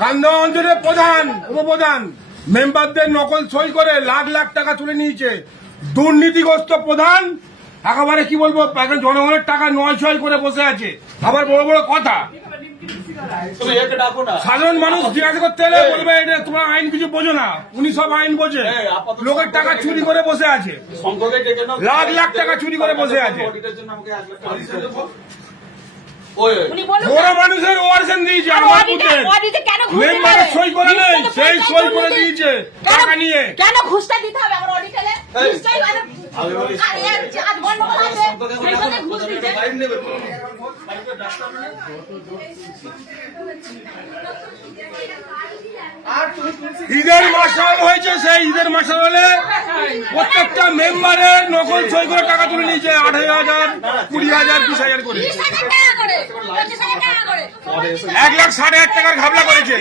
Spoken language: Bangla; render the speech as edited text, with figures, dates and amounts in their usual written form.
খান্দা অঞ্চলের প্রধান উপপ্রধান মেম্বারদের নকল সই করে লাখ লাখ টাকা তুলে নিয়েছে। দুর্নীতিগ্রস্ত প্রধান একেবারে কি বলবো, জনগণের টাকা নয় ছয় করে বসে আছে। আবার বড় বড় কথা, সাধারণ মানুষ জিজ্ঞাসা করতে এলে বলবে এটা তোমার আইন কিছু বোঝো না। উনি সব আইন বোঝে। লোকের টাকা চুরি করে বসে আছে, লাখ লাখ টাকা চুরি করে বসে আছে। বড় মানুষের ওয়ারেশন দিয়েছে, আমার মেম্বারের সই করে নেই, সেই সই করে দিয়েছে টাকা নিয়ে। কেন ঘুষটা দিতে হবে আমার অডিটরে? ঈদের মাসাল হয়েছে, সেই ঈদের মাসাল হলে প্রত্যেকটা মেম্বারের নকল সই করে টাকা তুলে নিয়েছে 8,000, 20,000, 20,000 করে। 1,60,000 টাকার ঘাবলা করেছে।